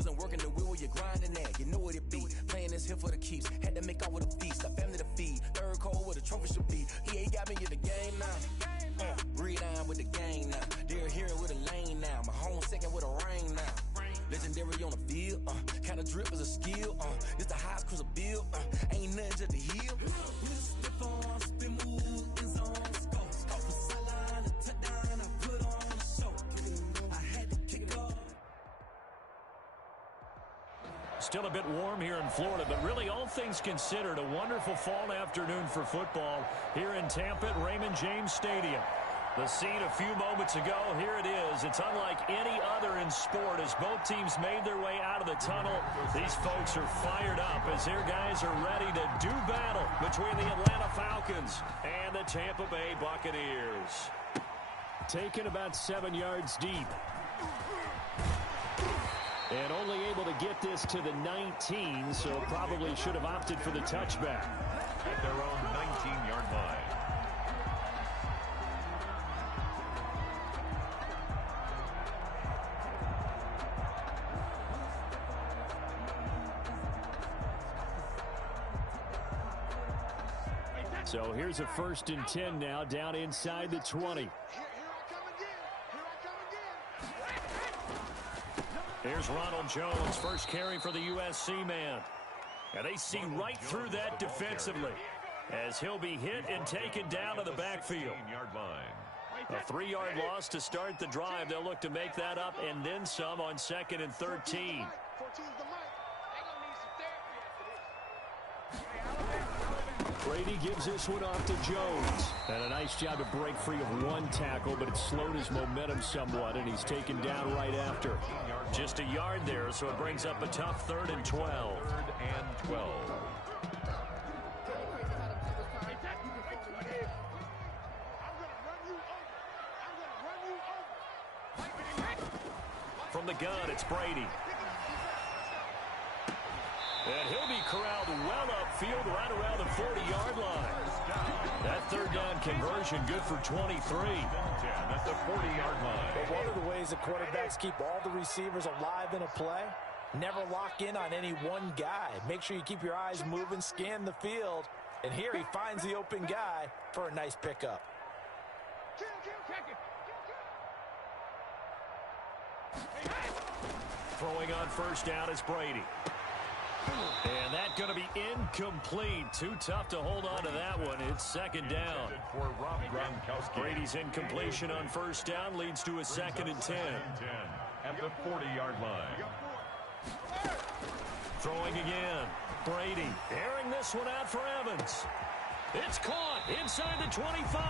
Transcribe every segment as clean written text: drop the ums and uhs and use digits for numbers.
wheels and working the wheel where you're grinding at. You know what it be. Playing this here for the keeps. Had to make off with a feast. A family to feed. Third cold where the trophy should be. EA got me in the game now. Breathe down with the gang now. They're here with a lane now. My home second with a rain now. Legendary on the field. Kinda drip is a skill. It's the highest cruiser bill. Ain't nothing just to heal. Step on, spin move, in zone, scope. Off the sideline, a touchdown, I put on a show. I had to kick off. Still a bit warm here in Florida, but really all things considered, a wonderful fall afternoon for football here in Tampa at Raymond James Stadium. The scene a few moments ago, here it is. It's unlike any other in sport as both teams made their way out of the tunnel. These folks are fired up as their guys are ready to do battle between the Atlanta Falcons and the Tampa Bay Buccaneers. Taken about 7 yards deep. And only able to get this to the 19, so probably should have opted for the touchback. At their own 19-yard line. So here's a 1st and 10 now, down inside the 20. Here's Ronald Jones, first carry for the USC man. And they see right through that defensively as he'll be hit and taken down to the backfield. A 3-yard loss to start the drive. They'll look to make that up and then some on 2nd and 13. Brady gives this one off to Jones. And a nice job to break free of one tackle, but it slowed his momentum somewhat, and he's taken down right after. Just a yard there, so it brings up a tough 3rd and 12. 3rd and 12. From the gun, it's Brady. And he'll be corralled well upfield right around the 40-yard line. That 3rd down conversion good for 23. At the 40-yard line. But one of the ways that quarterbacks keep all the receivers alive in a play, never lock in on any one guy. Make sure you keep your eyes moving, scan the field. And here he finds the open guy for a nice pickup. Throwing on 1st down is Brady. And that's going to be incomplete. Too tough to hold on to that one. It's 2nd down. Brady's incompletion on 1st down leads to a 2nd and 10. At the 40-yard line. Throwing again. Brady airing this one out for Evans. It's caught inside the 25.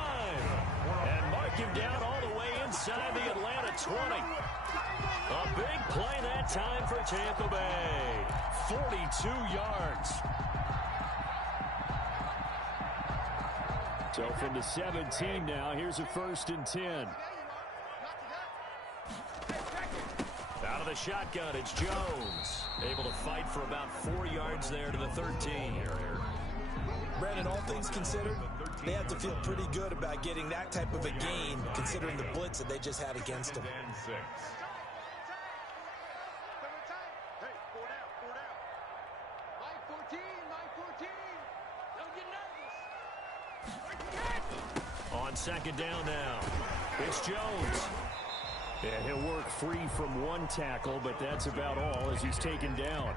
And mark him down all the way inside the Atlanta 20. A big play that time for Tampa Bay. 42 yards. So from the 17 now, here's a 1st and 10. Out of the shotgun, it's Jones. Able to fight for about 4 yards there to the 13. Brandon, all things considered, they have to feel pretty good about getting that type of a gain, considering the blitz that they just had against them. On 2nd down now, it's Jones. Yeah, he'll work free from one tackle, but that's about all as he's taken down.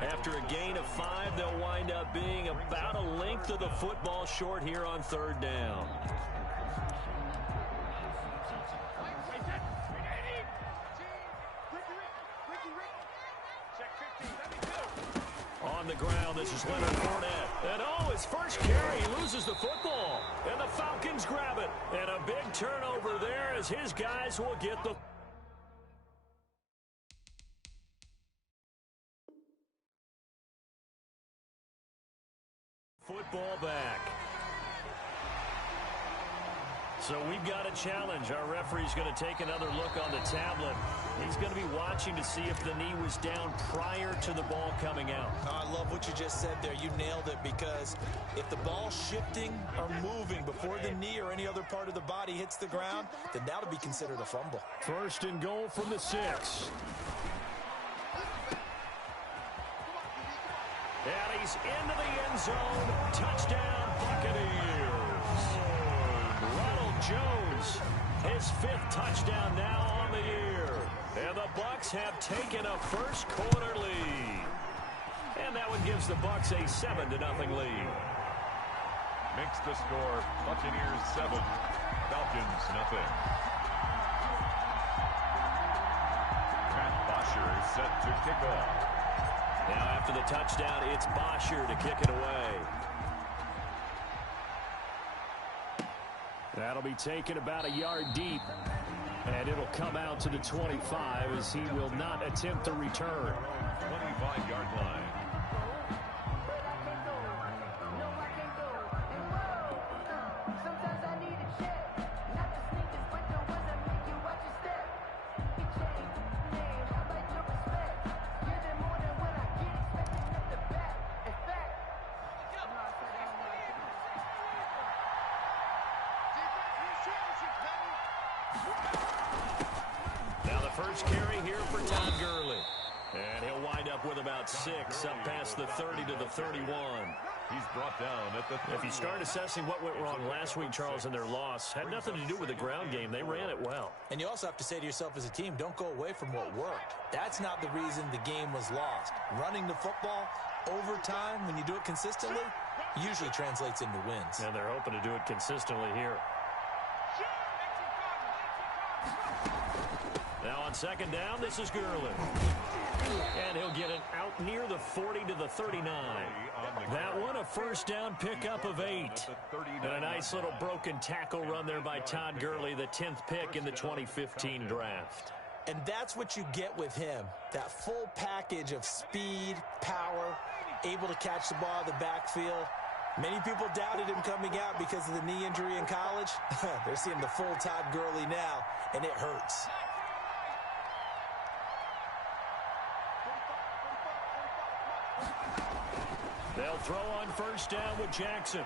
After a gain of 5, they'll wind up being about a length of the football short here on 3rd down. On the ground, this is Leonard Fournette. And oh, his first carry, he loses the football. And the Falcons grab it. And a big turnover there as his guys will get the football back. So we've got a challenge. Our referee's going to take another look on the tablet. He's going to be watching to see if the knee was down prior to the ball coming out. I love what you just said there. You nailed it, because if the ball's shifting or moving before the knee or any other part of the body hits the ground, then that'll be considered a fumble. 1st and goal from the 6. And he's into the end zone. Touchdown, Buccaneers. Ronald Jones, his 5th touchdown now on the year. And the Bucs have taken a first-quarter lead. And that one gives the Bucs a 7-0 lead. Makes the score Buccaneers 7, Falcons nothing. Matt Bosher is set to kick off. Now after the touchdown, it's Bosher to kick it away. That'll be taken about a yard deep. And it'll come out to the 25 as he will not attempt to return. 25-yard line. First carry here for Todd Gurley. And he'll wind up with about 6 up past the 30 to the 31. He's brought down at the 30. If you start assessing what went wrong last week, Charles, in their loss, had nothing to do with the ground game. They ran it well. And you also have to say to yourself as a team, don't go away from what worked. That's not the reason the game was lost. Running the football overtime, when you do it consistently, usually translates into wins. And they're hoping to do it consistently here. Now on second down, this is Gurley. And he'll get it out near the 40 to the 39. That one a first down pickup of 8. And a nice little broken tackle run there by Todd Gurley, the 10th pick in the 2015 draft. And that's what you get with him. That full package of speed, power, able to catch the ball in the backfield. Many people doubted him coming out because of the knee injury in college. They're seeing the full Todd Gurley now, and it hurts. They'll throw on first down with Jackson.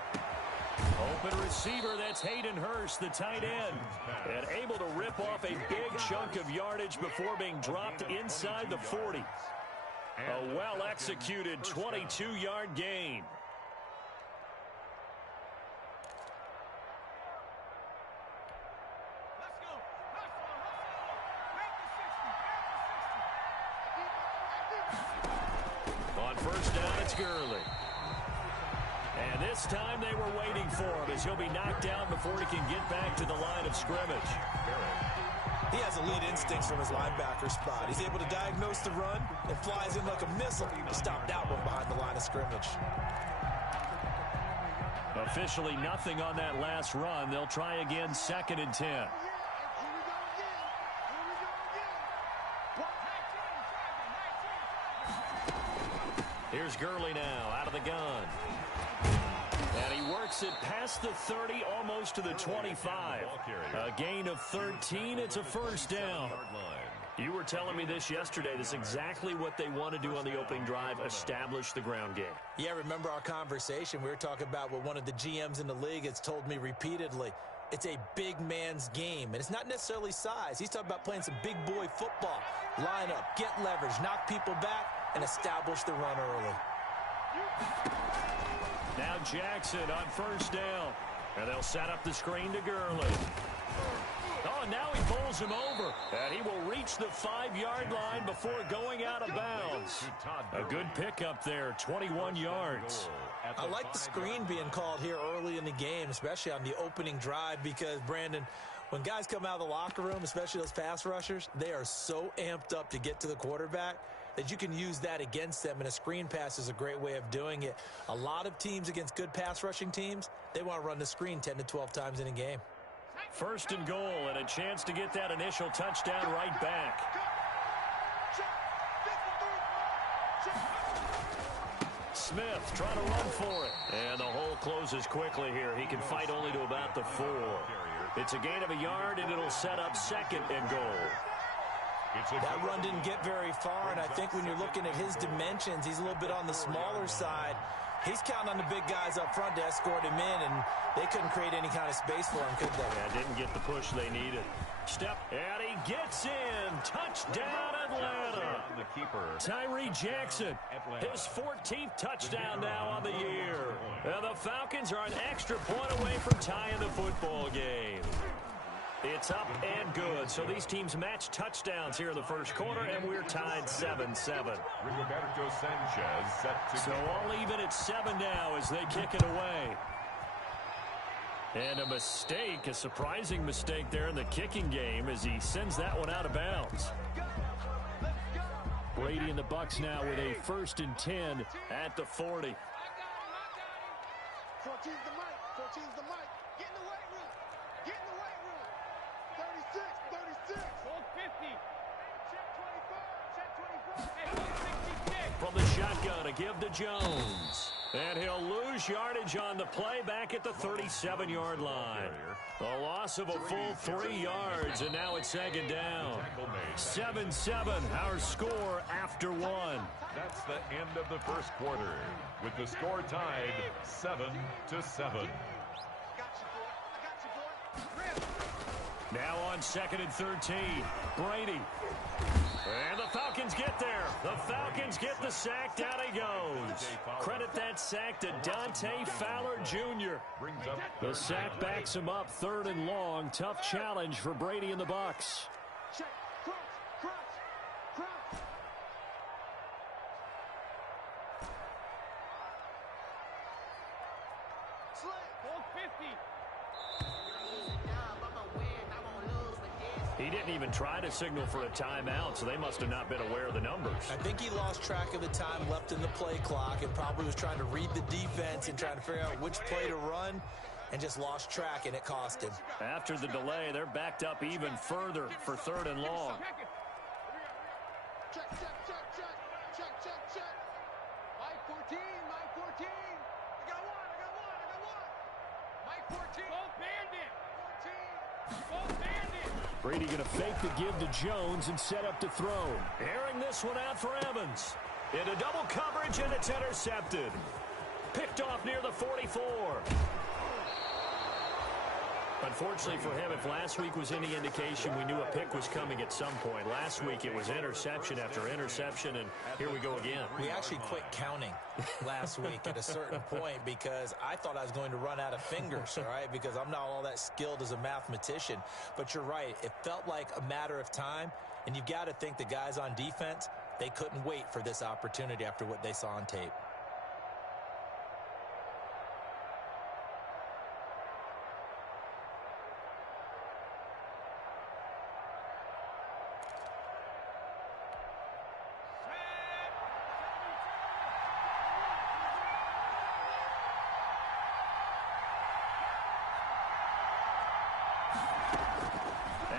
Open receiver, that's Hayden Hurst, the tight end. And able to rip off a big chunk of yardage before being dropped inside the 40. A well-executed 22-yard gain. On first down, it's Gurley. And this time they were waiting for him as he'll be knocked down before he can get back to the line of scrimmage. He has elite instincts from his linebacker spot. He's able to diagnose the run and flies in like a missile to stop that one behind the line of scrimmage. Officially nothing on that last run. They'll try again, 2nd and 10. Here's Gurley now, out of the gun. And he works it past the 30, almost to the 25. A gain of 13, it's a first down. You were telling me this yesterday. This is exactly what they want to do on the opening drive, establish the ground game. Yeah, remember our conversation? We were talking about what one of the GMs in the league has told me repeatedly. It's a big man's game, and it's not necessarily size. He's talking about playing some big boy football. Line up, get leverage, knock people back, and establish the run early. Now Jackson on first down. And they'll set up the screen to Gurley. Oh, and now he bowls him over. And he will reach the 5-yard line before going out of bounds. A good pickup there, 21 yards. I like the screen being called here early in the game, especially on the opening drive, because, Brandon, when guys come out of the locker room, especially those pass rushers, they are so amped up to get to the quarterback that you can use that against them, and a screen pass is a great way of doing it. A lot of teams against good pass rushing teams, they want to run the screen 10 to 12 times in a game. First and goal, and a chance to get that initial touchdown right back. Smith trying to run for it. And the hole closes quickly here. He can fight only to about the 4. It's a gain of a yard, and it'll set up 2nd and goal. That run didn't get very far, and I think when you're looking at his dimensions, he's a little bit on the smaller side. He's counting on the big guys up front to escort him in, and they couldn't create any kind of space for him, could they? Yeah, didn't get the push they needed. Step, and he gets in. Touchdown, Atlanta. The keeper, Tyree Jackson, his 14th touchdown now on the year. And the Falcons are an extra point away from tying the football game. It's up and good. So these teams match touchdowns here in the first quarter, and we're tied 7-7. Rigoberto Sanchez set to So all even at 7 now as they kick it away. And a mistake, a surprising mistake there in the kicking game as he sends that one out of bounds. Brady and the Bucs now with a 1st and 10 at the 40. 14's the mic. 14's the mic. Get in the weight room. Get in the weight room. 36, 36. Hold 50. Check 25. Check 24. From the shotgun, a give to Jones. And he'll lose yardage on the play back at the 37-yard line. A loss of a full 3 yards, and now it's 2nd down. 7-7, our score after 1. That's the end of the first quarter, with the score tied 7-7. Now on 2nd and 13, Brady. And the Falcons get there. The Falcons get the sack. Down he goes. Credit that sack to Dante Fowler Jr. The sack backs him up 3rd and long. Tough challenge for Brady and the Bucs. Check. Crunch. Slant. Hold 50. He didn't even try to signal for a timeout, so they must have not been aware of the numbers. I think he lost track of the time left in the play clock and probably was trying to read the defense and trying to figure out which play to run and just lost track, and it cost him. After the delay, they're backed up even further for 3rd and long. Check. Mike 14. I got one. Mike 14. Go bandit. Brady going to fake the give to Jones and set up to throw. Airing this one out for Evans. Into double coverage, and it's intercepted. Picked off near the 44. Unfortunately for him, if last week was any indication, we knew a pick was coming at some point. Last week it was interception after interception, and here we go again. We actually quit counting last week at a certain point because I thought I was going to run out of fingers, all right, because I'm not all that skilled as a mathematician. But you're right. It felt like a matter of time, and you've got to think the guys on defense, they couldn't wait for this opportunity after what they saw on tape.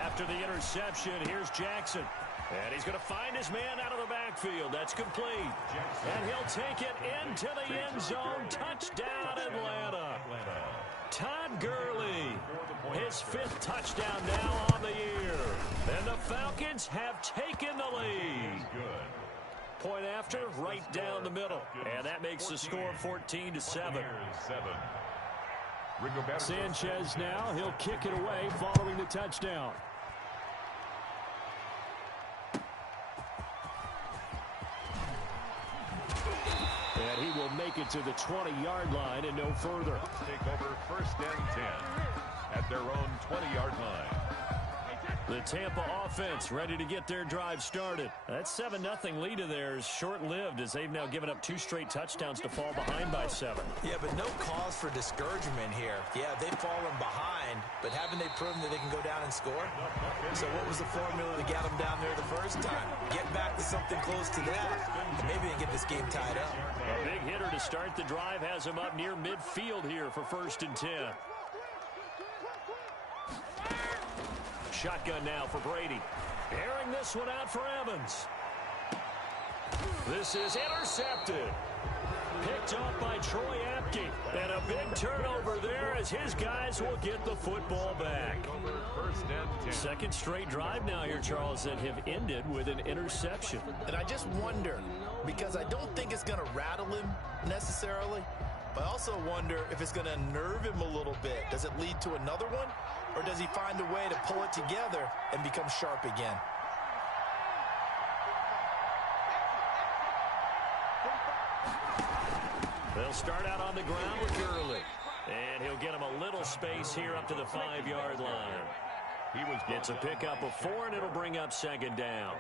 After the interception, here's Jackson. And he's going to find his man out of the backfield. That's complete. And he'll take it into the end zone. Touchdown, Atlanta. Todd Gurley, his 5th touchdown now on the year. And the Falcons have taken the lead. Point after, right down the middle. And that makes the score 14-7. Sanchez now, he'll kick it away following the touchdown. And he will make it to the 20-yard line and no further. Take over 1st and 10 at their own 20-yard line. The Tampa offense ready to get their drive started. That 7-0 lead of theirs short-lived as they've now given up 2 straight touchdowns to fall behind by 7. Yeah, but no cause for discouragement here. Yeah, they've fallen behind, but haven't they proven that they can go down and score? So what was the formula to get them down there the first time? Get back to something close to that. Maybe they get this game tied up. A big hitter to start the drive has him up near midfield here for 1st and 10. Shotgun now for Brady. Airing this one out for Evans. This is intercepted. Picked off by Troy Apke. And a big turnover there as his guys will get the football back. First and 10. Second straight drive now here, Charles, that have ended with an interception. And I just wonder, because I don't think it's going to rattle him necessarily, but I also wonder if it's going to unnerve him a little bit. Does it lead to another one, or does he find a way to pull it together and become sharp again? They'll start out on the ground with Gurley. And he'll get him a little space here up to the 5-yard line. It's a pickup of 4, and it'll bring up second down.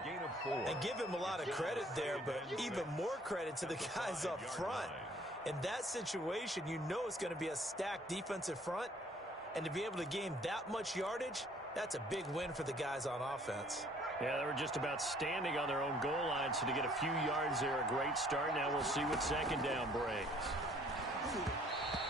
And give him a lot of credit there, but even more credit to the guys up front. In that situation, you know it's going to be a stacked defensive front. And to be able to gain that much yardage, that's a big win for the guys on offense. Yeah, they were just about standing on their own goal line, so to get a few yards there, a great start. Now we'll see what second down brings.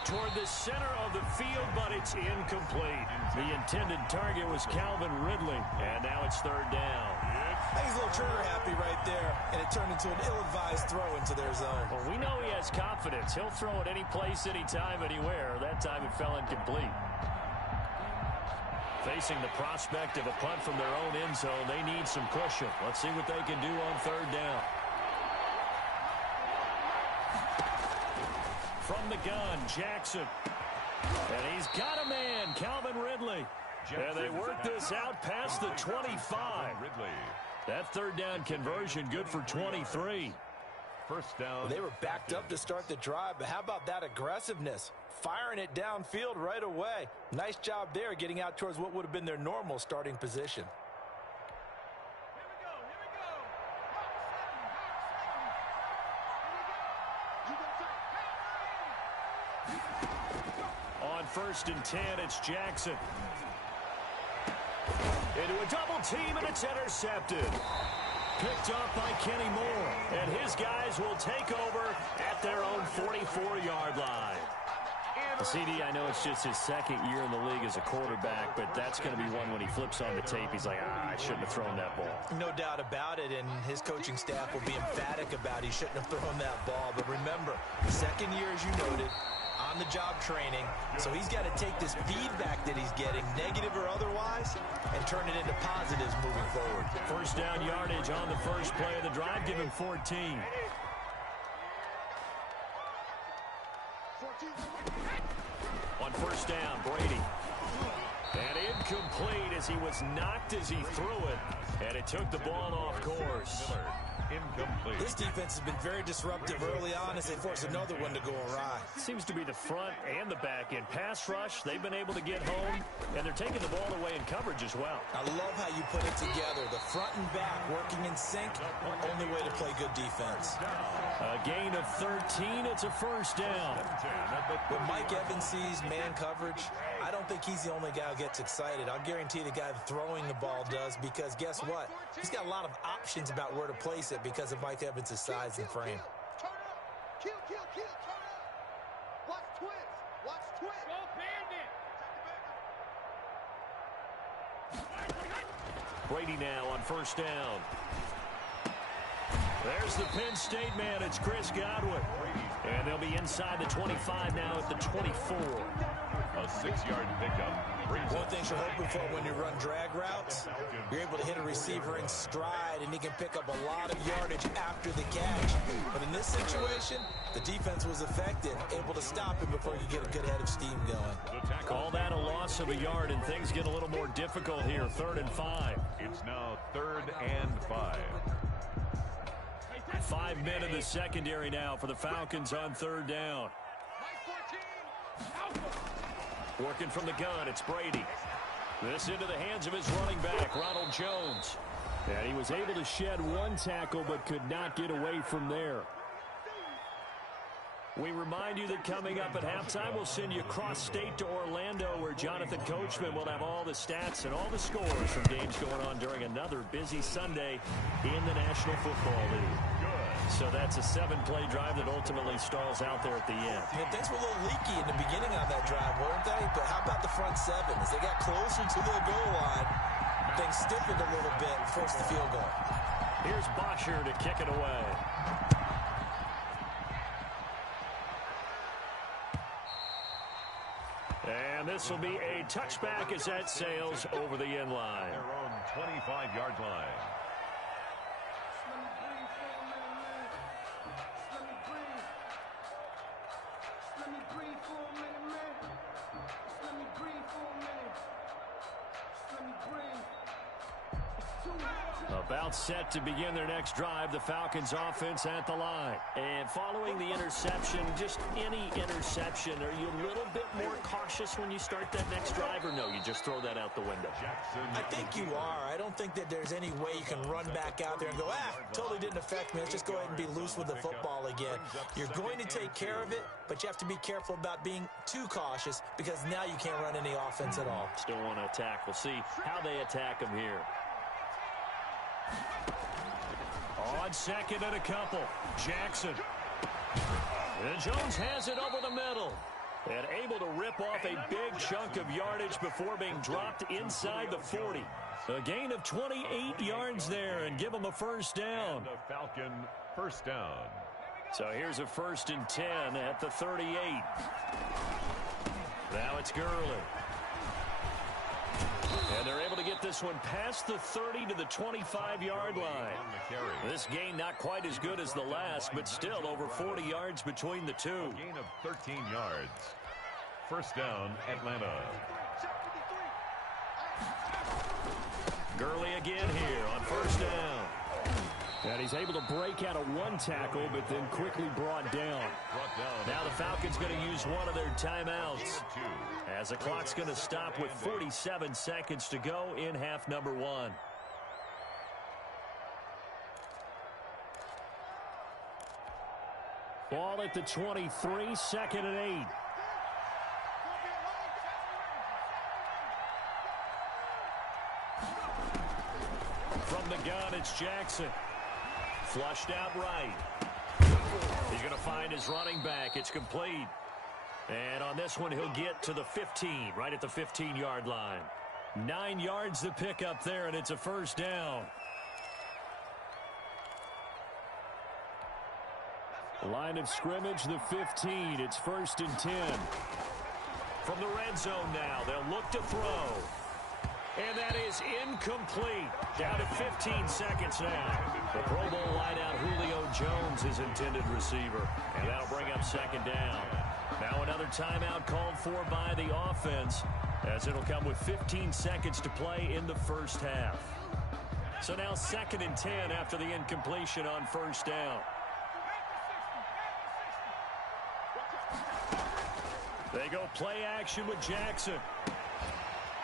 Toward the center of the field, but it's incomplete. The intended target was Calvin Ridley, and now it's third down. I think he's a little trigger happy right there, and it turned into an ill-advised throw into their zone. Well, we know he has confidence. He'll throw it any place, anytime, anywhere. That time it fell incomplete. Facing the prospect of a punt from their own end zone, they need some cushion. Let's see what they can do on third down. From the gun, Jackson. And he's got a man, Calvin Ridley. And they work this out past the 25. That third down conversion good for 23. First down. Well, they were backed up to start the drive, but how about that aggressiveness? Firing it downfield right away. Nice job there getting out towards what would have been their normal starting position. On first and 10, it's Jackson. Into a double team, and it's intercepted. Picked off by Kenny Moore. And his guys will take over at their own 44-yard line. CD, I know it's just his second year in the league as a quarterback, but that's going to be one when he flips on the tape. He's like, I shouldn't have thrown that ball. No doubt about it, and his coaching staff will be emphatic about he shouldn't have thrown that ball. But remember, second year, as you noted, on-the-job training, so he's got to take this feedback that he's getting, negative or otherwise, and turn it into positives moving forward. First down yardage on the first play of the drive, give him 14. On first down, Brady. And incomplete as he was knocked as he threw it. And it took the ball off course. Incomplete. This defense has been very disruptive early on as they force another one to go awry. Seems to be the front and the back end. Pass rush, they've been able to get home, and they're taking the ball away in coverage as well. I love how you put it together. The front and back working in sync, only way to play good defense. A gain of 13, it's a first down. When Mike Evans sees man coverage, I don't think he's the only guy who gets excited. I'll guarantee the guy throwing the ball does, because guess what? He's got a lot of options about where to place it because of Mike Evans' size and frame. Turn up. Kill, turn up. Watch twist. Go bandit. Brady now on first down. There's the Penn State man. It's Chris Godwin. And they'll be inside the 25 now at the 24. A 6-yard pickup. One thing you're hoping for when you run drag routes, you're able to hit a receiver in stride, and he can pick up a lot of yardage after the catch. But in this situation, the defense was effective, able to stop him before you get a good head of steam going. Call that a loss of a yard, and things get a little more difficult here. 3rd and 5. It's now 3rd and 5. 5 men in the secondary now for the Falcons on 3rd down. Working from the gun, it's Brady. This into the hands of his running back, Ronald Jones. And he was able to shed one tackle but could not get away from there. We remind you that coming up at halftime, we'll send you across state to Orlando, where Jonathan Coachman will have all the stats and all the scores from games going on during another busy Sunday in the National Football League. So that's a 7-play drive that ultimately stalls out there at the end. Yeah, things were a little leaky in the beginning on that drive, weren't they? But how about the front 7? As they got closer to the goal line, things stiffened a little bit and forced the field goal. Here's Bosher to kick it away. And this will be a touchback as that sails over the end line. Their own 25-yard line. About set to begin their next drive, the Falcons offense at the line. And following the interception, just any interception, are you a little bit more cautious when you start that next drive, or no, you just throw that out the window? I think you are. I don't think that there's any way you can run back out there and go, totally didn't affect me. Let's just go ahead and be loose with the football again. You're going to take care of it, but you have to be careful about being too cautious because now you can't run any offense at all. Still want to attack. We'll see how they attack them here. On second and a couple, Jackson. And Jones has it over the middle. And able to rip off a big chunk of yardage before being dropped inside the 40. A gain of 28 yards there and give them a first down. And a Falcon first down. So here's a 1st and 10 at the 38. Now it's Gurley. And they're able to get this one past the 30 to the 25-yard line. This gain not quite as good as the last, but still over 40 yards between the two. A gain of 13 yards. First down, Atlanta. Gurley again here on first down. And he's able to break out of one tackle, but then quickly brought down. Now the Falcons going to use one of their timeouts, as the clock's going to stop with 47 seconds to go in half number one. Ball at the 23, 2nd and 8. From the gun, it's Jackson. Flushed out right. He's going to find his running back. It's complete. And on this one, he'll get to the 15, right at the 15-yard line. 9 yards to pick up there, and it's a first down. Line of scrimmage, the 15. It's 1st and 10. From the red zone now, they'll look to throw. And that is incomplete. Down to 15 seconds now. The Pro Bowl wideout Julio Jones is intended receiver. And that'll bring up 2nd down. Now another timeout called for by the offense, as it'll come with 15 seconds to play in the first half. So now 2nd and 10 after the incompletion on first down. They go play action with Jackson.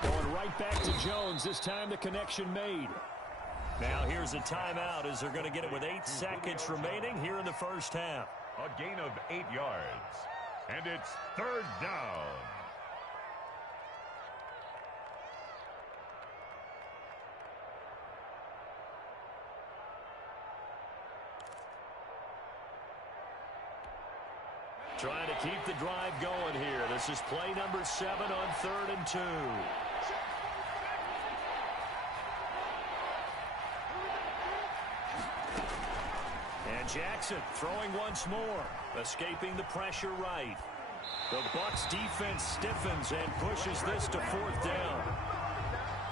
Going right back to Jones. This time the connection made. Now here's a timeout as they're going to get it with 8 seconds remaining here in the first half. A gain of 8 yards. And it's 3rd down. Trying to keep the drive going here. This is play number 7 on 3rd and 2. And Jackson throwing once more, escaping the pressure right. The Bucs defense stiffens and pushes this to 4th down.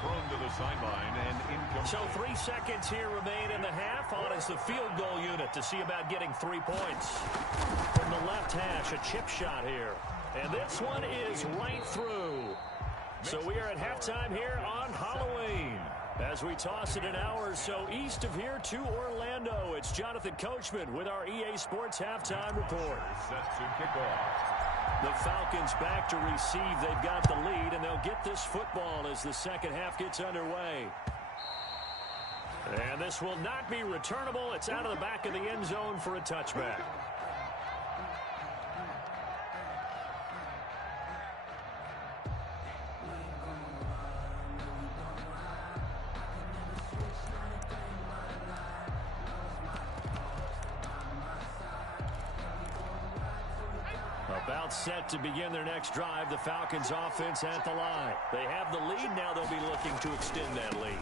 Thrown to the sideline and incomplete. So 3 seconds here remain in the half. On is the field goal unit to see about getting 3 points. From the left hash, a chip shot here. And this one is right through. So we are at halftime here on Halloween. As we toss it an hour or so east of here to Orlando, it's Jonathan Coachman with our EA Sports Halftime Report. Set to kick off. The Falcons back to receive. They've got the lead, and they'll get this football as the second half gets underway. And this will not be returnable. It's out of the back of the end zone for a touchback. About set to begin their next drive, the Falcons offense at the line. They have the lead, now they'll be looking to extend that lead.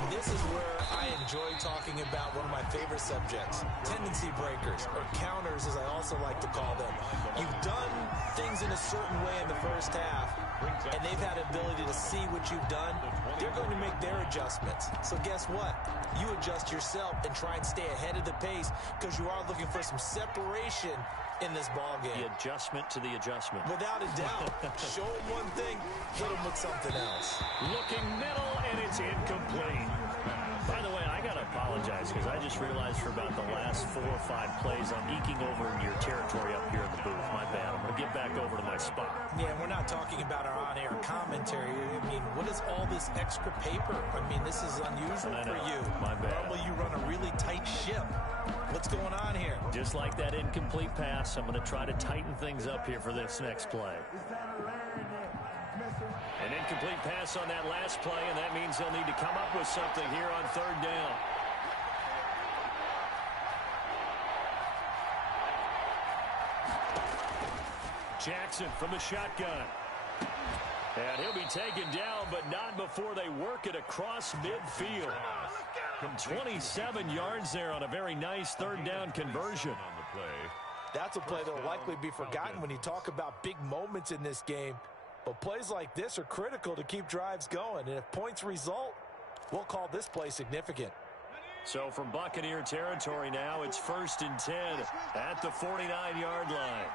And this is where I enjoy talking about one of my favorite subjects, tendency breakers, or counters as I also like to call them. You've done things in a certain way in the first half, and they've had ability to see what you've done. They're going to make their adjustments. So guess what? You adjust yourself and try and stay ahead of the pace because you are looking for some separation in this ball game. The adjustment to the adjustment. Without a doubt. Show them one thing, hit them with something else. Looking middle, and it's incomplete. By the way, I got to apologize because I just realized for about the last 4 or 5 plays, I'm eking over your territory up here in the booth. My bad. I'm going to get back over to my spot. Yeah, we're not talking about our on-air commentary. I mean, what is all this extra paper? I mean, this is unusual for you. My bad. Normally you run a really tight ship. What's going on here? Just like that incomplete pass, I'm going to try to tighten things up here for this next play. An incomplete pass on that last play, and that means they'll need to come up with something here on 3rd down. Jackson from the shotgun. And he'll be taken down, but not before they work it across midfield. 27 yards there on a very nice 3rd down conversion. That's a play that will likely be forgotten when you talk about big moments in this game. But plays like this are critical to keep drives going. And if points result, we'll call this play significant. So from Buccaneer territory now, it's 1st and 10 at the 49-yard line.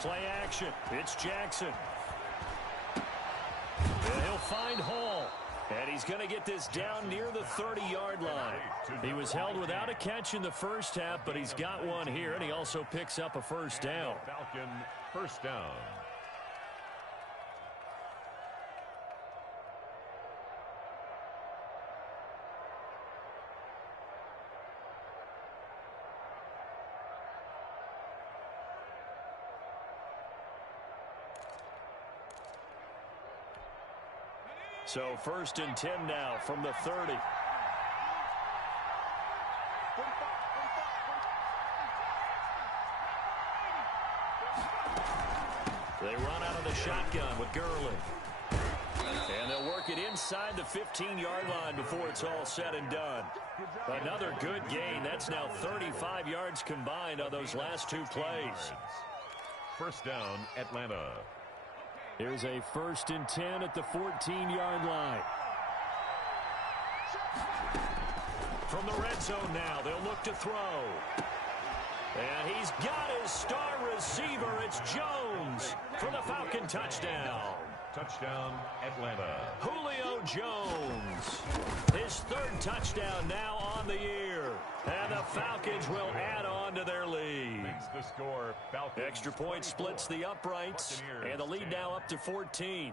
Play action. It's Jackson. And he'll find Hall. And he's going to get this down near the 30-yard line. He was held without a catch in the first half, but he's got one here, and he also picks up a 1st down. Falcon, 1st down. So 1st and 10 now from the 30. They run out of the shotgun with Gurley. And they'll work it inside the 15-yard line before it's all said and done. Another good gain. That's now 35 yards combined on those last 2 plays. 1st down, Atlanta. Here's a 1st and 10 at the 14-yard line. From the red zone now, they'll look to throw. And he's got his star receiver. It's Jones for the Falcon touchdown. Touchdown, Atlanta. Julio Jones. His 3rd touchdown now on the year. And the Falcons will add on to their lead. The score, Falcons. Extra point splits the uprights. And the lead now up to 14.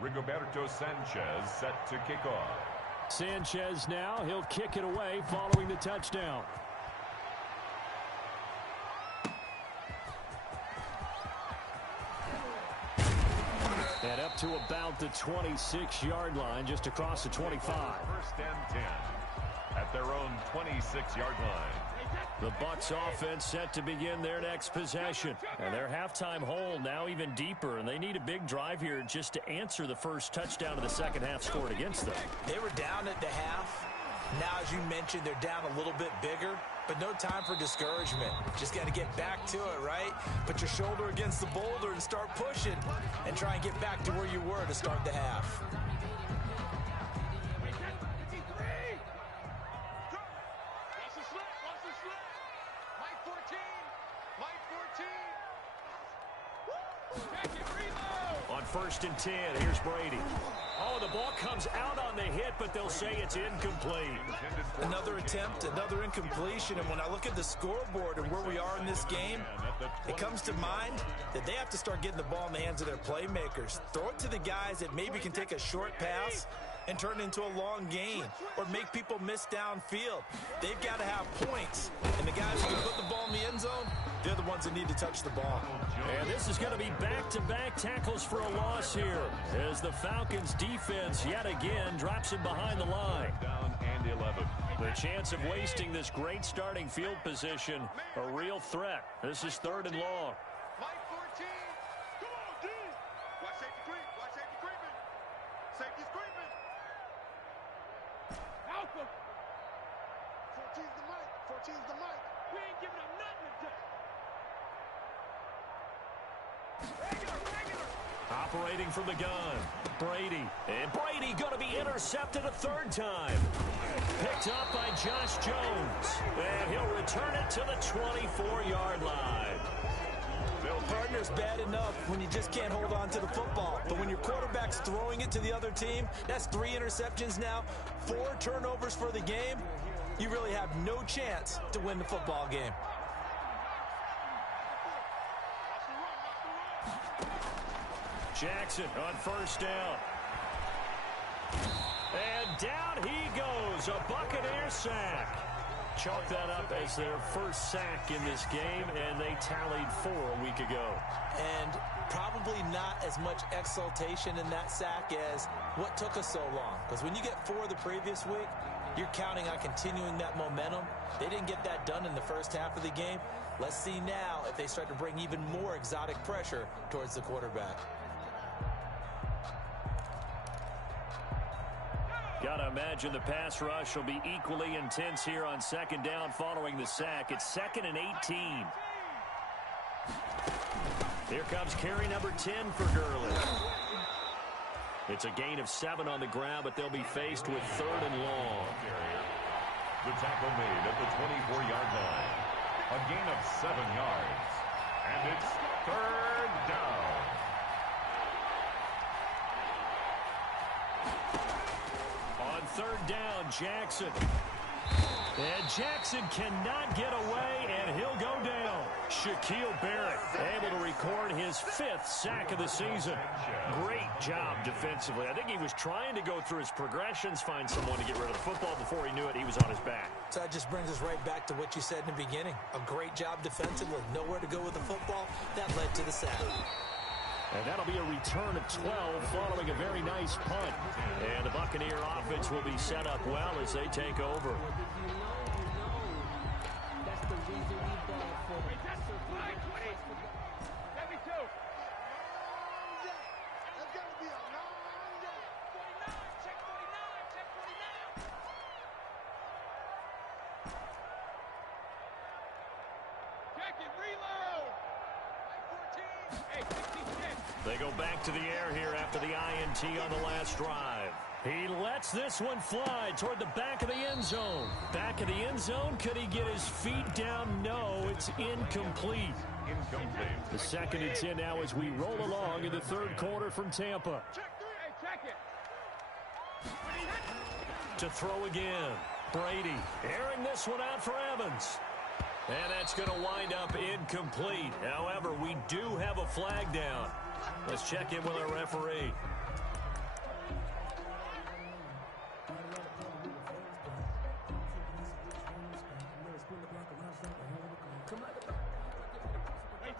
Rigoberto Sanchez set to kick off. Sanchez now, he'll kick it away following the touchdown. And up to about the 26-yard line, just across the 25. 1st and 10 at their own 26-yard line. The Bucs offense set to begin their next possession. And their halftime hole now even deeper, and they need a big drive here just to answer the first touchdown of the second half scored against them. They were down at the half. Now, as you mentioned, they're down a little bit bigger, but no time for discouragement. Just got to get back to it, right? Put your shoulder against the boulder and start pushing and try and get back to where you were to start the half. On 1st and 10, here's Brady. Oh, the ball comes out on the hit, but they'll say it's incomplete. Another attempt, another incompletion, and when I look at the scoreboard and where we are in this game, it comes to mind that they have to start getting the ball in the hands of their playmakers. Throw it to the guys that maybe can take a short pass and turn it into a long gain or make people miss downfield. They've got to have points, and the guys who can put the ball in the end zone, they're the ones that need to touch the ball. And this is going to be back-to-back tackles for a loss here as the Falcons defense yet again drops him behind the line. Down and The chance of wasting this great starting field position, a real threat. This is 3rd and long. Mike 14. Come on, D. Watch safety creep. Watch safety creeping. Safety's creeping. Alpha. 14's the mic. 14's the mic. We ain't giving up nothing today. Regular. Operating from the gun, Brady. And Brady going to be intercepted a 3rd time. Picked up by Josh Jones. And he'll return it to the 24-yard line. Partner's bad enough when you just can't hold on to the football. But when your quarterback's throwing it to the other team, that's 3 interceptions now, 4 turnovers for the game. You really have no chance to win the football game. Jackson on 1st down. And down he goes, a Buccaneer sack. Chalk that up as their first sack in this game, and they tallied 4 a week ago. And probably not as much exultation in that sack as what took us so long. Because when you get 4 the previous week, you're counting on continuing that momentum. They didn't get that done in the first half of the game. Let's see now if they start to bring even more exotic pressure towards the quarterback. Gotta imagine the pass rush will be equally intense here on 2nd down following the sack. It's 2nd and 18. Here comes carry number 10 for Gurley. It's a gain of 7 on the ground, but they'll be faced with 3rd and long. The tackle made at the 24-yard line. A gain of 7 yards. And it's 3rd down. On 3rd down, Jackson. And Jackson cannot get away, and he'll go down. Shaquille Barrett able to record his 5th sack of the season. Great job defensively. I think he was trying to go through his progressions, find someone to get rid of the football. Before he knew it, he was on his back. So that just brings us right back to what you said in the beginning. A great job defensively. Nowhere to go with the football. That led to the sack. And that'll be a return of 12 following a very nice punt. And the Buccaneer offense will be set up well as they take over. They go back to the air here after the INT on the last drive. He lets this one fly toward the back of the end zone. Back of the end zone, could he get his feet down? No, it's incomplete. The 2nd and 10 now as we roll along in the 3rd quarter from Tampa. To throw again. Brady airing this one out for Evans. And that's going to wind up incomplete. However, we do have a flag down. Let's check in with our referee.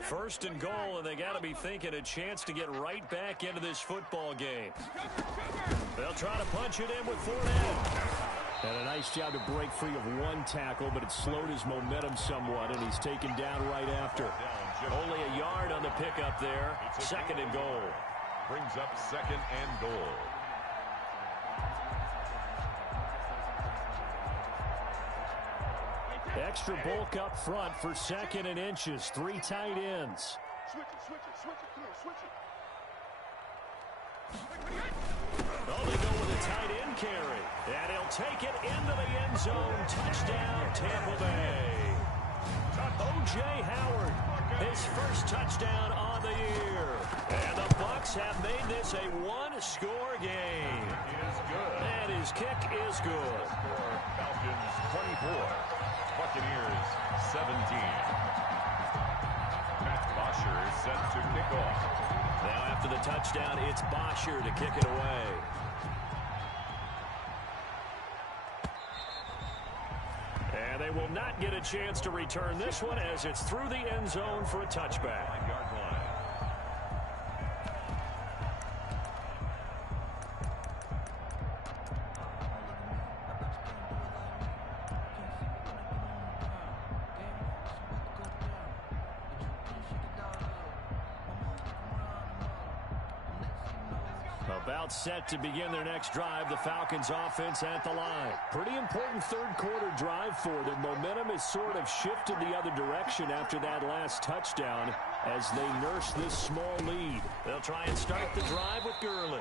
First and goal, and they got to be thinking a chance to get right back into this football game. They'll try to punch it in with Fournette. And a nice job to break free of 1 tackle, but it slowed his momentum somewhat, and he's taken down right after. Only a yard on the pickup there. 2nd and goal. Brings up 2nd and goal. Extra bulk up front for 2nd and inches. 3 tight ends. Switch it. Come here, switch it. Oh, they go with a tight end carry. And he'll take it into the end zone. Touchdown, Tampa Bay. O.J. Howard, his first touchdown on the year. And the Bucs have made this a 1-score game. And his kick is good. Falcons 24, Buccaneers 17. Matt Bosher is set to kick off. Now after the touchdown, it's Bosher to kick it away. And they will not get a chance to return this one as it's through the end zone for a touchback. 5-yard line. About set to begin their next drive. The Falcons offense at the line. Pretty important third quarter drive for them. Momentum has sort of shifted the other direction after that last touchdown as they nurse this small lead. They'll try and start the drive with Gurley.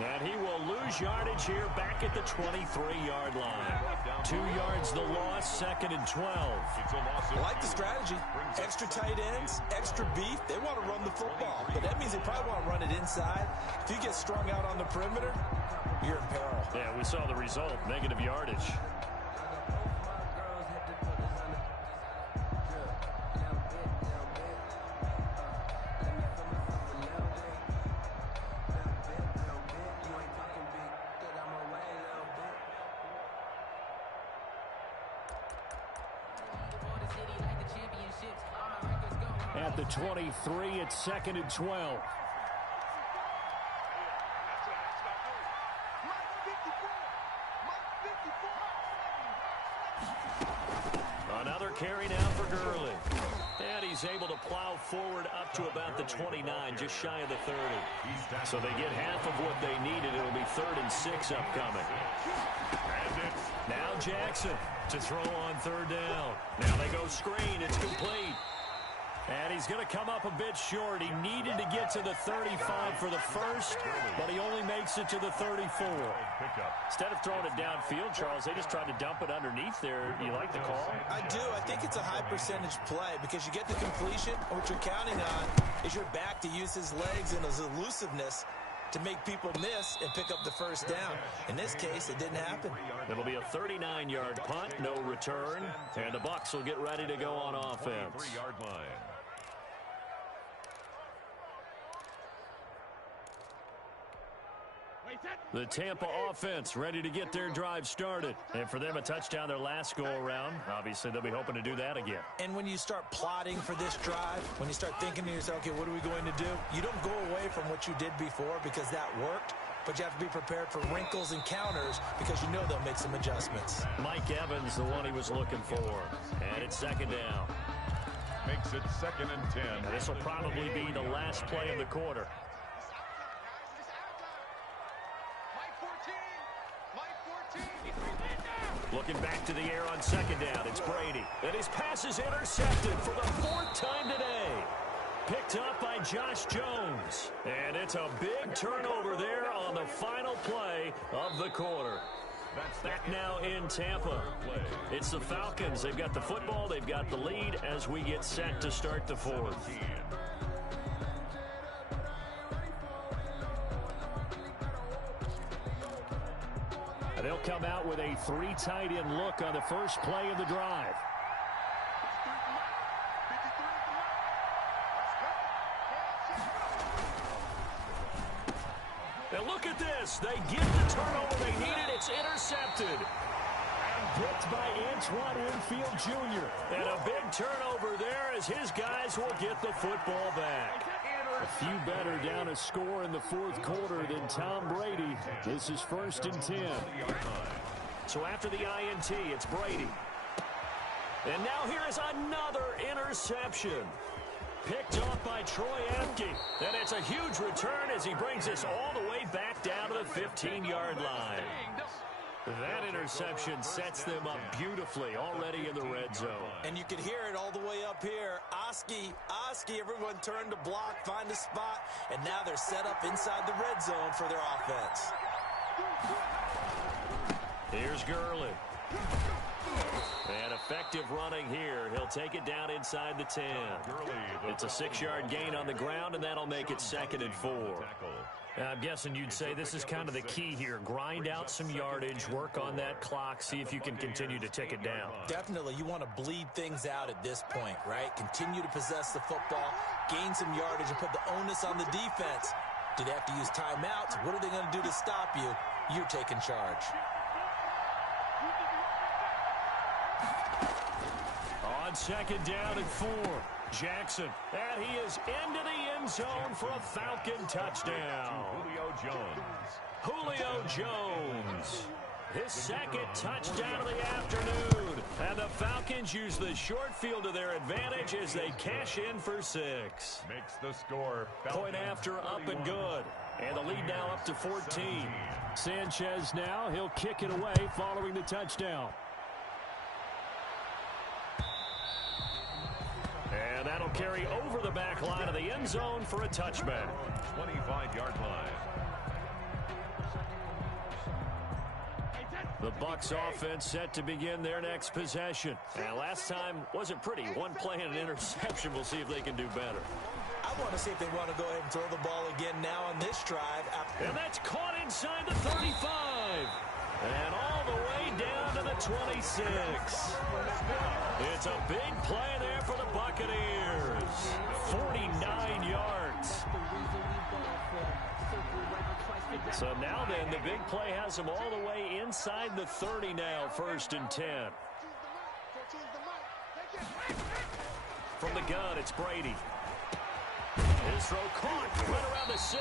And he will lose yardage here back at the 23-yard line. 2 yards the loss, 2nd and 12. I like the strategy. Extra tight ends, extra beef. They want to run the football, but that means they probably want to run it inside. If you get strung out on the perimeter, you're in peril. Yeah, we saw the result, negative yardage. At the 23, it's 2nd and 12. Another carry now for Gurley. And he's able to plow forward up to about the 29, just shy of the 30. So they get half of what they needed. It'll be 3rd and 6 upcoming. Now Jackson to throw on 3rd down. Now they go screen. It's complete. And he's going to come up a bit short. He needed to get to the 35 for the first, but he only makes it to the 34. Instead of throwing it downfield, Charles, they just tried to dump it underneath there. You like the call? I do. I think it's a high percentage play because you get the completion. And what you're counting on is your back to use his legs and his elusiveness to make people miss and pick up the first down. In this case, it didn't happen. It'll be a 39-yard punt, no return, and the Bucs will get ready to go on offense. 3-yard line. The Tampa offense ready to get their drive started. And for them, a touchdown their last go-around. Obviously, they'll be hoping to do that again. And when you start plotting for this drive, when you start thinking to yourself, okay, what are we going to do? You don't go away from what you did before because that worked, but you have to be prepared for wrinkles and counters because you know they'll make some adjustments. Mike Evans, the one he was looking for. And it's 2nd down. Makes it 2nd and 10. And this will probably be the last play of the quarter. Looking back to the air on 2nd down, it's Brady. And his pass is intercepted for the 4th time today. Picked up by Josh Jones. And it's a big turnover there on the final play of the quarter. Back now in Tampa. It's the Falcons. They've got the football. They've got the lead as we get set to start the 4th. They'll come out with a 3 tight end look on the first play of the drive. Now look at this. They get the turnover they needed. It's intercepted. And picked by Antoine Winfield Jr. And a big turnover there as his guys will get the football back. A few better down a score in the 4th quarter than Tom Brady. This is 1st and 10. So after the INT, it's Brady. And now here is another interception. Picked off by Troy Apke. And it's a huge return as he brings us all the way back down to the 15-yard line. That interception sets them up beautifully already in the red zone. And you can hear it all the way up here. Oski, everyone turned to block, find a spot, and now they're set up inside the red zone for their offense. Here's Gurley. And effective running here. He'll take it down inside the 10. It's a 6-yard gain on the ground, and that'll make it 2nd and 4. I'm guessing you'd say this is kind of the key here. Grind out some yardage, work on that clock, see if you can continue to tick it down. Definitely. You want to bleed things out at this point, right? Continue to possess the football, gain some yardage, and put the onus on the defense. Do they have to use timeouts? What are they going to do to stop you? You're taking charge. On 2nd down and 4. Jackson, and he is into the end zone for a Falcon touchdown. Julio Jones. His 2nd touchdown of the afternoon. And the Falcons use the short field to their advantage as they cash in for 6. Makes the score. Point after up and good. And the lead now up to 14. Sanchez now, he'll kick it away following the touchdown. And that'll carry over the back line of the end zone for a touchback. 25-yard line. The Bucs offense set to begin their next possession. And last time wasn't pretty. One play and an interception. We'll see if they can do better. I want to see if they want to go ahead and throw the ball again now on this drive. And that's caught inside the 35. And all the way down to the 26. It's a big play there for the Buccaneers. 49 yards. So now then, the big play has them all the way inside the 30 now, 1st and 10. From the gun, it's Brady. His throw caught right around the 6.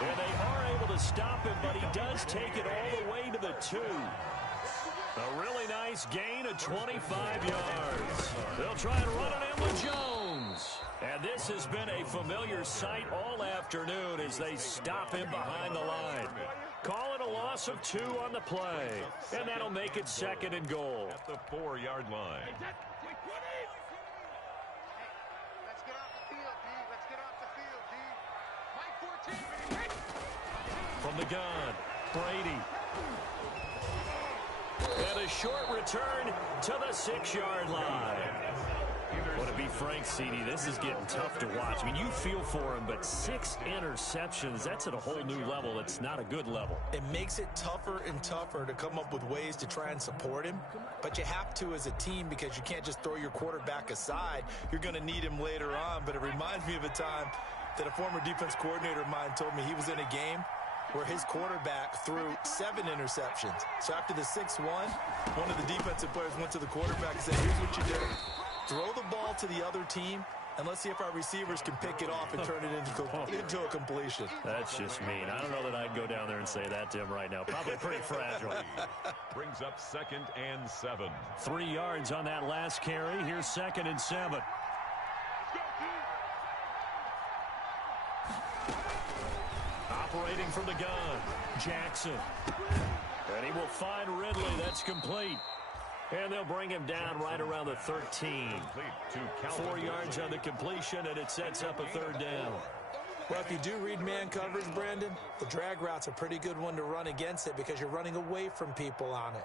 And they are able to stop him, but he does take it all the way to the 2. A really nice gain of 25 yards. They'll try and run it in with Jones. And this has been a familiar sight all afternoon as they stop him behind the line. Call it a loss of 2 on the play. And that'll make it 2nd and goal. At the 4-yard line. From the gun, Brady. And a short return to the 6-yard line. Well, to be frank, CD, this is getting tough to watch. I mean, you feel for him, but 6 interceptions, that's at a whole new level. It's not a good level. It makes it tougher and tougher to come up with ways to try and support him. But you have to as a team because you can't just throw your quarterback aside. You're going to need him later on. But it reminds me of a time that a former defense coordinator of mine told me he was in a game where his quarterback threw 7 interceptions. So after the 6-1, one of the defensive players went to the quarterback and said, here's what you do. Throw the ball to the other team, and let's see if our receivers can pick it off and turn it into a completion. That's just mean. I don't know that I'd go down there and say that to him right now. Probably pretty fragile. Brings up 2nd and 7. 3 yards on that last carry. Here's 2nd and 7. Operating from the gun, Jackson. And he will find Ridley. That's complete. And they'll bring him down right around the 13. 4 yards on the completion, and it sets up a 3rd down. Well, if you do read man coverage, Brandon, the drag route's a pretty good one to run against it because you're running away from people on it.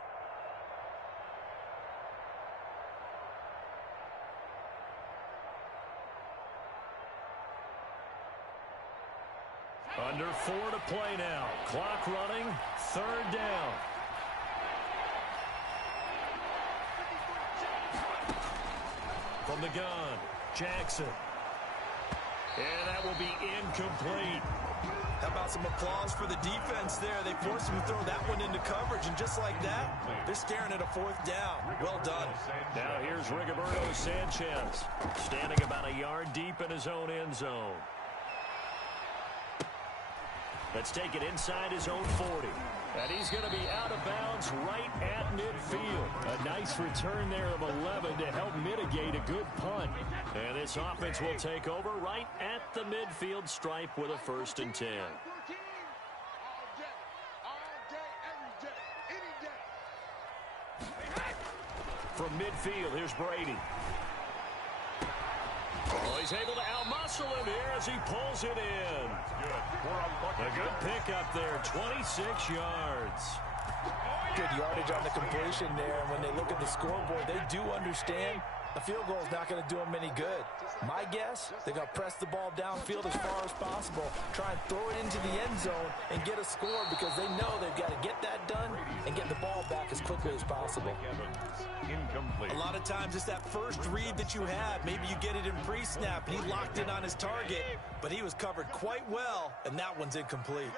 Under 4 to play now. Clock running. 3rd down. From the gun, Jackson. And that will be incomplete. How about some applause for the defense there? They forced him to throw that one into coverage, and just like that, they're staring at a 4th down. Well done. Now here's Rigoberto Sanchez, standing about a yard deep in his own end zone. Let's take it inside his own 40. And he's going to be out of bounds right at midfield. A nice return there of 11 to help mitigate a good punt. And this offense will take over right at the midfield stripe with a 1st and 10. From midfield, here's Brady. Oh, he's able to outmuscle him here as he pulls it in. A good pickup there, 26 yards. Good yardage on the completion there. And when they look at the scoreboard, they do understand a field goal is not going to do them any good. My guess, they're going to press the ball downfield as far as possible, try and throw it into the end zone and get a score because they know they've got to get that done and get the ball back as quickly as possible. Incomplete. A lot of times it's that first read that you have. Maybe you get it in pre-snap and he locked in on his target, but he was covered quite well, and that one's incomplete.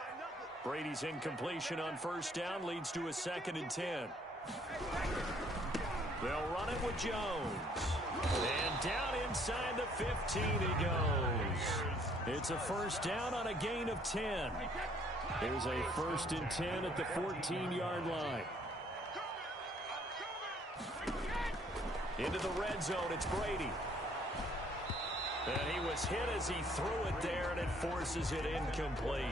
Brady's incompletion on 1st down leads to a 2nd and 10. They'll run it with Jones. And down inside the 15 he goes. It's a 1st down on a gain of 10. There's a 1st and 10 at the 14-yard line. Into the red zone, it's Brady. And he was hit as he threw it there, and it forces it incomplete.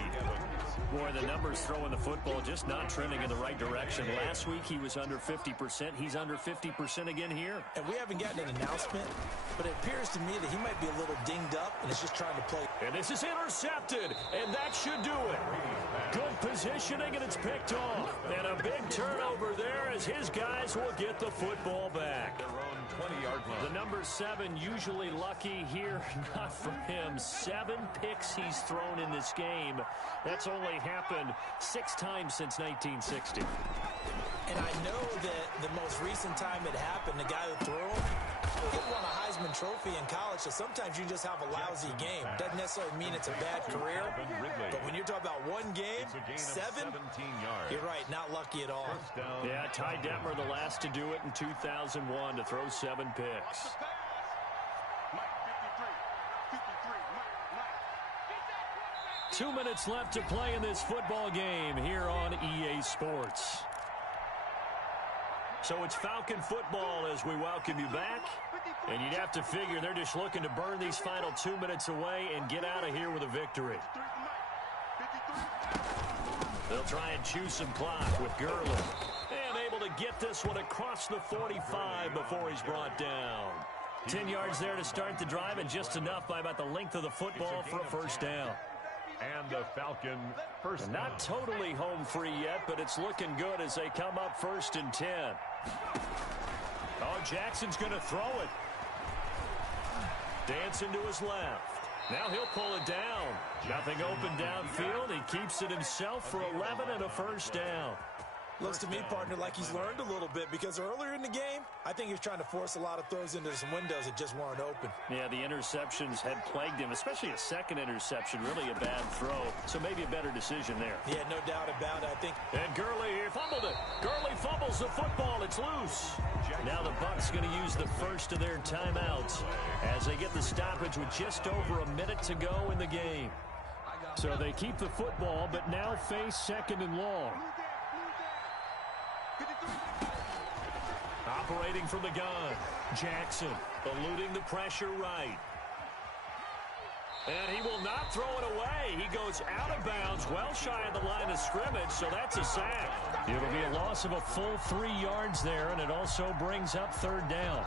Boy, the numbers throwing the football just not trending in the right direction. Last week he was under 50%. He's under 50% again here. And we haven't gotten an announcement, but it appears to me that he might be a little dinged up and is just trying to play. And this is intercepted, and that should do it. Good positioning, and it's picked off. And a big turnover there as his guys will get the football back. Their own 20-yard line. The number 7 usually lucky here, not for him. 7 picks he's thrown in this game. That's only happened 6 times since 1960. And I know that the most recent time it happened, the guy who threw him, he won a Heisman Trophy in college, so sometimes you just have a lousy game. Doesn't necessarily mean it's a bad career, but when you're talking about one game, 7, 17 yards. you're right, not lucky at all. Yeah, Ty Detmer, the last to do it in 2001, to throw 7 picks. 2 minutes left to play in this football game here on EA Sports. So it's Falcon football as we welcome you back. And you'd have to figure they're just looking to burn these final 2 minutes away and get out of here with a victory. They'll try and chew some clock with Gurley. And able to get this one across the 45 before he's brought down. 10 yards there to start the drive, and just enough by about the length of the football for a first down. And the Falcon first down. Not totally home free yet, but it's looking good as they come up 1st and 10. Oh, Jackson's going to throw it. Dancing to his left. Now he'll pull it down. Nothing open downfield. He keeps it himself for 11 and a first down. Looks to me, partner, like he's learned a little bit, because earlier in the game, I think he was trying to force a lot of throws into some windows that just weren't open. Yeah, the interceptions had plagued him, especially a second interception, really a bad throw. So maybe a better decision there. Yeah, no doubt about it, I think. And Gurley fumbled it. Gurley fumbles the football. It's loose. Now the Bucs going to use the first of their timeouts as they get the stoppage with just over a minute to go in the game. So they keep the football, but now face 2nd and long. Operating from the gun, Jackson eluding the pressure right. And he will not throw it away. He goes out of bounds, well shy of the line of scrimmage, so that's a sack. It'll be a loss of a full 3 yards there, and it also brings up 3rd down.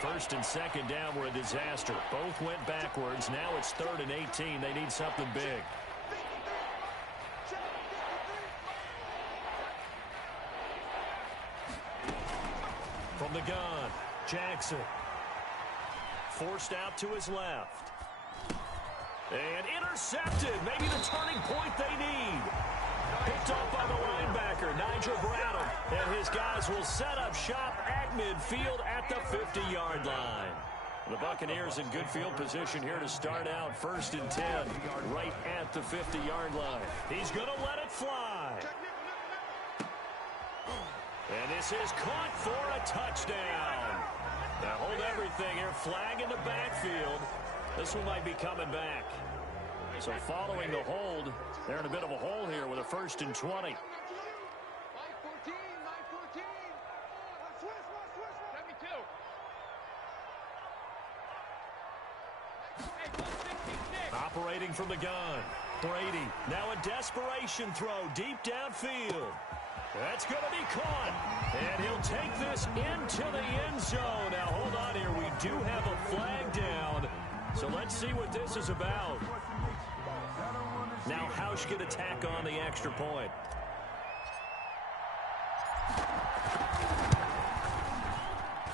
First and 2nd down were a disaster. Both went backwards. Now it's 3rd and 18. They need something big. From the gun, Jackson. Forced out to his left. And intercepted. Maybe the turning point they need. Picked off by the linebacker, Nigel Bradham. And his guys will set up shop at midfield at the 50-yard line. The Buccaneers in good field position here to start out 1st and 10, right at the 50-yard line. He's going to let it fly. And this is caught for a touchdown. Now hold everything here. Flag in the backfield. This one might be coming back. So following the hold, they're in a bit of a hole here with a 1st and 20. Operating from the gun, Brady. Now a desperation throw deep downfield. That's going to be caught. And he'll take this into the end zone. Now hold on here. We do have a flag down. So let's see what this is about. Now Hausch could attack on the extra point.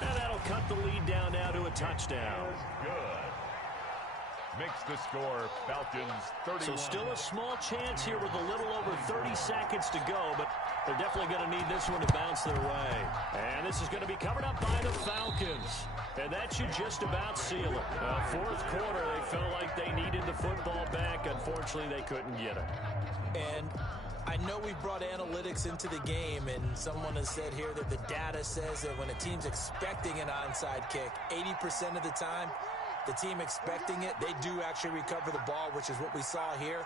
And that'll cut the lead down now to a touchdown. Good. Makes the score Falcons 31. So still a small chance here with a little over 30 seconds to go, but they're definitely going to need this one to bounce their way. And this is going to be covered up by the Falcons. And that should just about seal it. 4th quarter, they felt like they needed the football back. Unfortunately, they couldn't get it. And I know we brought analytics into the game, and someone has said here that the data says that when a team's expecting an onside kick, 80% of the time, the team expecting it, they do actually recover the ball, which is what we saw here.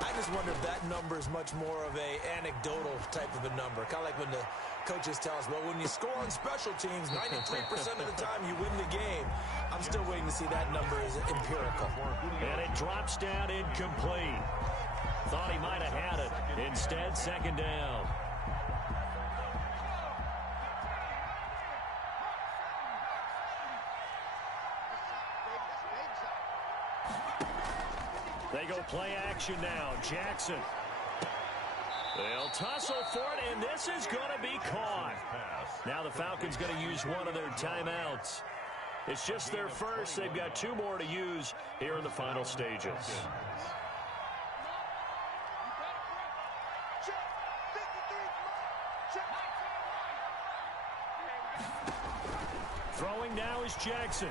I just wonder if that number is much more of a anecdotal type of a number. Kind of like when the coaches tell us, well, when you score on special teams, 93% of the time you win the game. I'm still waiting to see that number is empirical. And it drops down incomplete. Thought he might have had it. Instead, second down. They go play action now. Jackson. They'll tussle for it, and this is going to be caught. Now the Falcons going to use one of their timeouts. It's just their first. They've got 2 more to use here in the final stages. Throwing now is Jackson.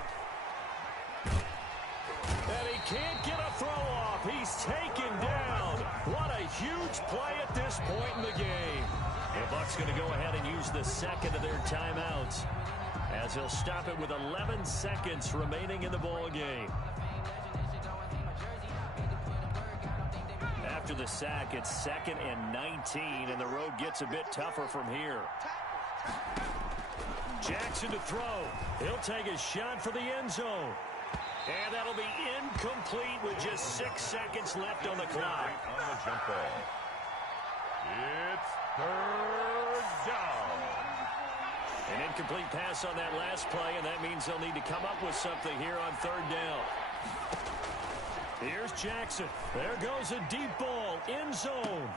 And he can't get a throw off. He's taken down. What a huge play at this point in the game. The Bucs going to go ahead and use the second of their timeouts, as he'll stop it with 11 seconds remaining in the ball game. After the sack, it's 2nd and 19, and the road gets a bit tougher from here. Jackson to throw. He'll take a shot for the end zone. And that'll be incomplete with just 6 seconds left on the clock. On the jump ball. It's 3rd down. An incomplete pass on that last play, and that means they'll need to come up with something here on 3rd down. Here's Jackson. There goes a deep ball, end zone.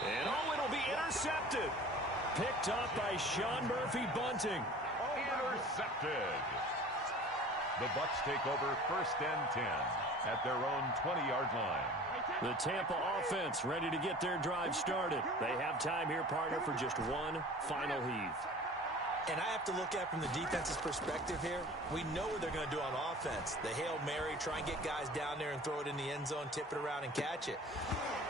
And it'll be intercepted. Picked up by Sean Murphy-Bunting. Intercepted. The Bucs take over 1st and 10 at their own 20-yard line. The Tampa offense ready to get their drive started. They have time here, partner, for just one final heave. And I have to look at from the defense's perspective here. We know what they're going to do on offense. The Hail Mary, try and get guys down there and throw it in the end zone, tip it around and catch it.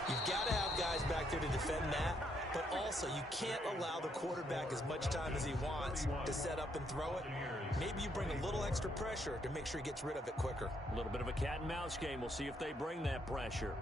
You've got to have guys back there to defend that. But also, you can't allow the quarterback as much time as he wants to set up and throw it. Maybe you bring a little extra pressure to make sure he gets rid of it quicker. A little bit of a cat and mouse game. We'll see if they bring that pressure.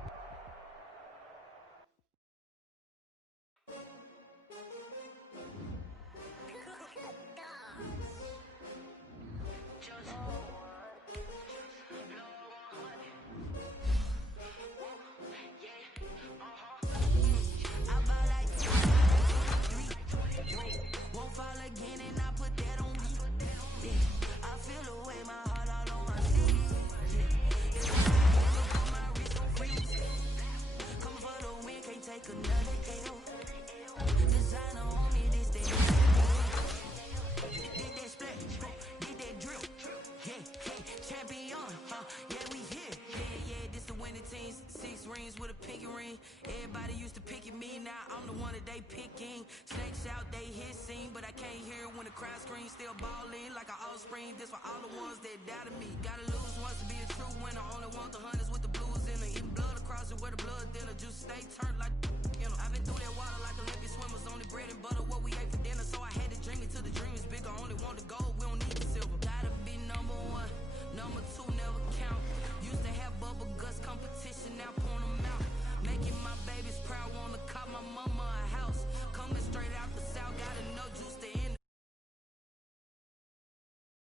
Everybody used to pick at me, now I'm the one that they picking. Snakes out, they hissing, but I can't hear when the crowd screams. Still balling like an offspring. This for all the ones that doubted me. Gotta lose once to be a true winner. Only want the hunters with the blues in it. Eating blood across it where the blood dinner. Juice stay turned like, you know. I've been through that water like Olympic swimmers. Only bread